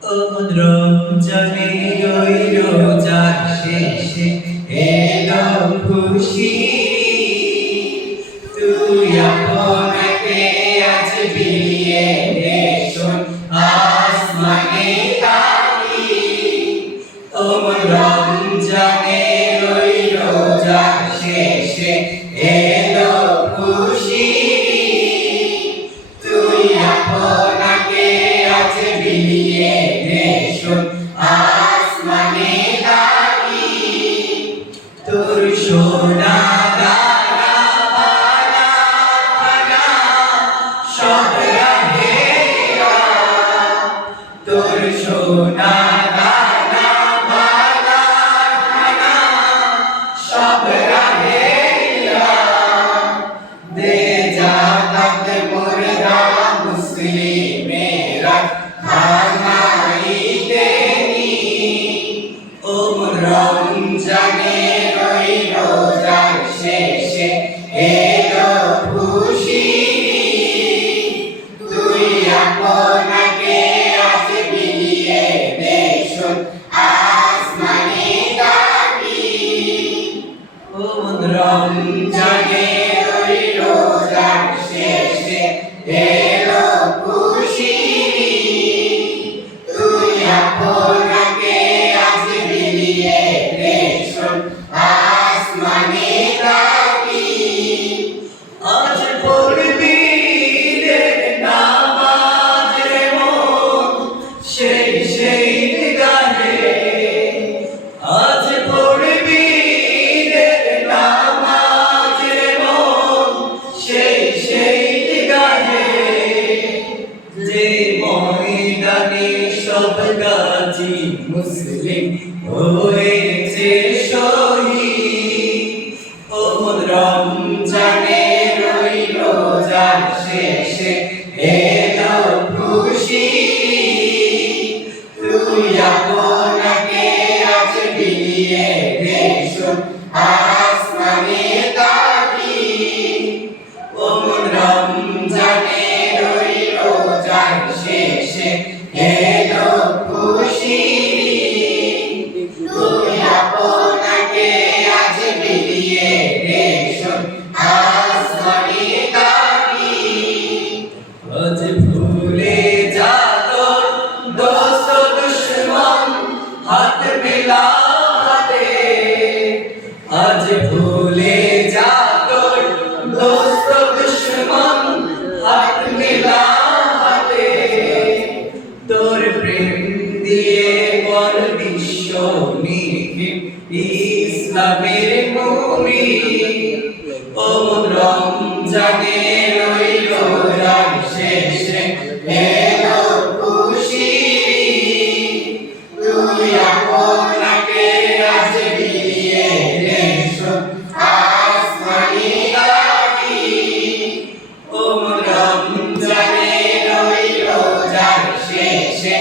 রমজানে ওই রোজার শেষে এলো খুশি তুই আপনাকে আজ বিলিয়ে দে শোন আসমানে তালি রমজানে ওই রোজার শেষে এলো খুশি তুই আপনাকে আজ বিলিয়ে দে শোন আসমানে তালি তোর সোনা দানা বালা খানা সব রাহে তোর সোনা দানা বালা খানা সব রাহে দে জাকাত মুর্দা মুসলিমেরা খানাইতে নি ও রমজানে ওই রোজার শেষে এলো খুশি তুই আপনাকে আজ বিলিয়ে দে শোন আসমানে তালি ও রমজানে ওই রোজার শেষে এলো খুশি তুই আপনাকে আজ বিলিয়ে দে শোন আসমানে তালি আজ পড়বি ঈদের নামাজ রে মন সেই গাহে আজ পড়বি ঈদের নামাজ রে মন সেই গাহে যে ময়দানে সব গাজী মুসলিম হয়েছে শহীদ ও রমজানে ওই রোজার শেষে এলো খুশি তুই আপনাকে আজ বিলিয়ে দে শোন আসমানে তালি ও রমজানে ওই রোজার শেষে এলো খুশি তুই আপনাকে আজ বিলিয়ে দে শোন আসমানে তালি আজ ভুলে যা তোর দোস্ত দুশমন হাত মিলা হাতে আজ ভুলে যা তোর দোস্ত দুশমন হাত মিলা হাতে তোর প্রেম দিয়ে বল বিশ্ব নিখিল ইসলামের মুমিন ও রমজানে ওই রোজার শেষে এলো খুশি তুই আপনাকে আজ বিলিয়ে দে শোন আসমানে তালি ও রমজানে ওই রোজার শেষে